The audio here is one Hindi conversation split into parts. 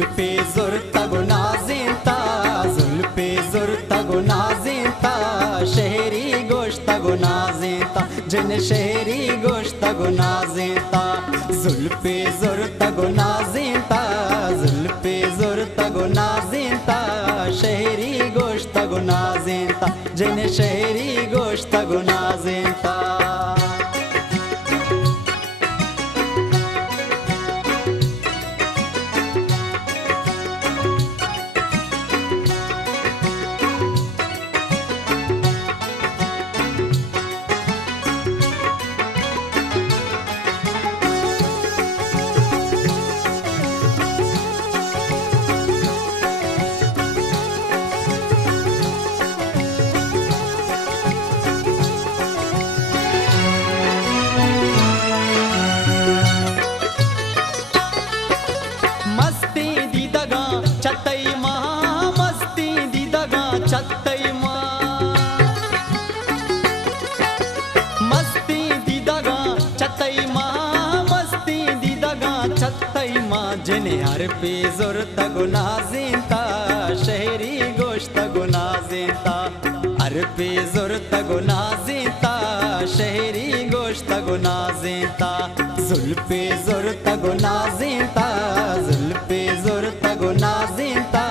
जुल्फे ज़ुर्ता गुनाज़िंता जुल्फे ज़ुर्ता गुनाज़िंता शहरी गोश्ता गुनाज़िंता जिन शहरी गोश्ता गुनाज़िंता जुल्फे ज़ुर्ता गुनाज़िंता जुल्फे ज़ुर्ता गुनाज़िंता शहरी गोश्ता गुनाज़िंता जिन शहरी गोश्ता गुनाज़िंता जिने हर पे ज़ुर्ता गुनाज़िंता शहरी गोश्ता गुनाज़िंता हर पे ज़ुर्ता गुनाज़िंता शहरी गोश्ता गुनाज़िंता जुल्फे ज़ुर्ता गुनाज़िंता जुल्फे ज़ुर्ता गुनाज़िंता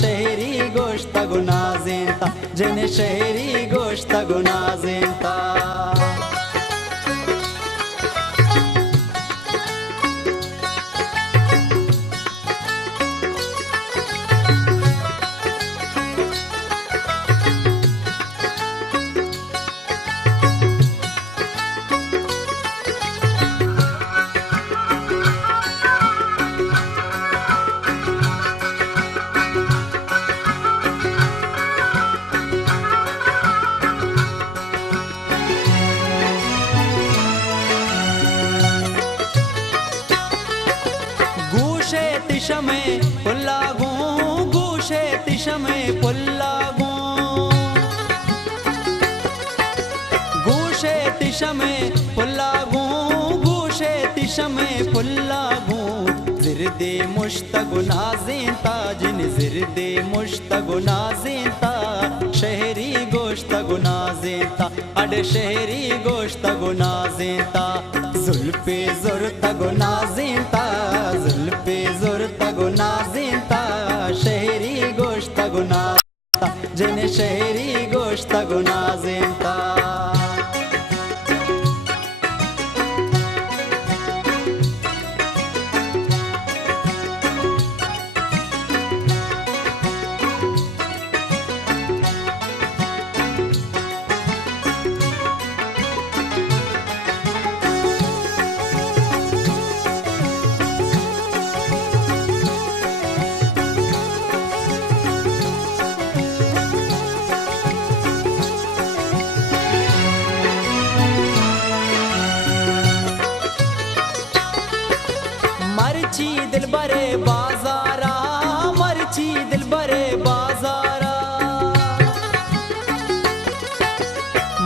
शहरी गोश्ता गुनाज़िंता जिने शहरी गोश्ता गुनाज़िंता तिशमे पुल्लागू गूशे तिशमे पुल्लागू गूशे तिशमे पुल्लागू गूशे तिशमे पुल्लागू ज़िरदे मुश्तगु नाज़िंता जिन ज़िरदे मुश्तगु नाज़िंता शहरी गोश्ता गुनाज़िंता अड शहरी गोश्ता गुनाज़िंता जुल्फे ज़ुर्ता गुनाज़िंता जुल्फे ज़ुर्ता गुनाज़िंता शहरी गोश्ता गुनाज़िंता जिन शहरी गोश्ता गुनाज़िंता मर्ची दिल बरे बाजारा मर्ची दिल बरे बाजारा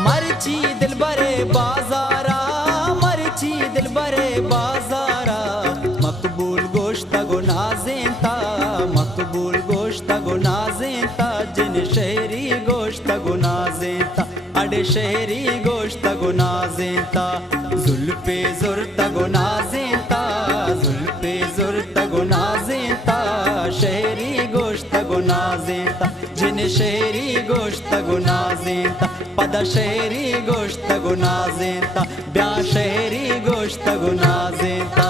मर्ची दिल बरे बाजारा मर्ची दिल बरे बाजारा मकबूल गोश्ता गुनाज़िंता मकबूल गोश्ता गुनाज़िंता जिन शहरी गोश्ता गुनाज़िंता अड शहरी गोश्ता गुनाज़िंता जुल्फे ज़ुर्ता गुनाज़िंता जुल्फे ज़ुर्ता गुनाज़िंता शहरी गोश्ता गुनाज़िंता जिन शहरी गोश्ता गुनाज़िंता पदा शहरी गोश्ता गुनाज़िंता ब्या शहरी गोश्ता गुनाज़िंता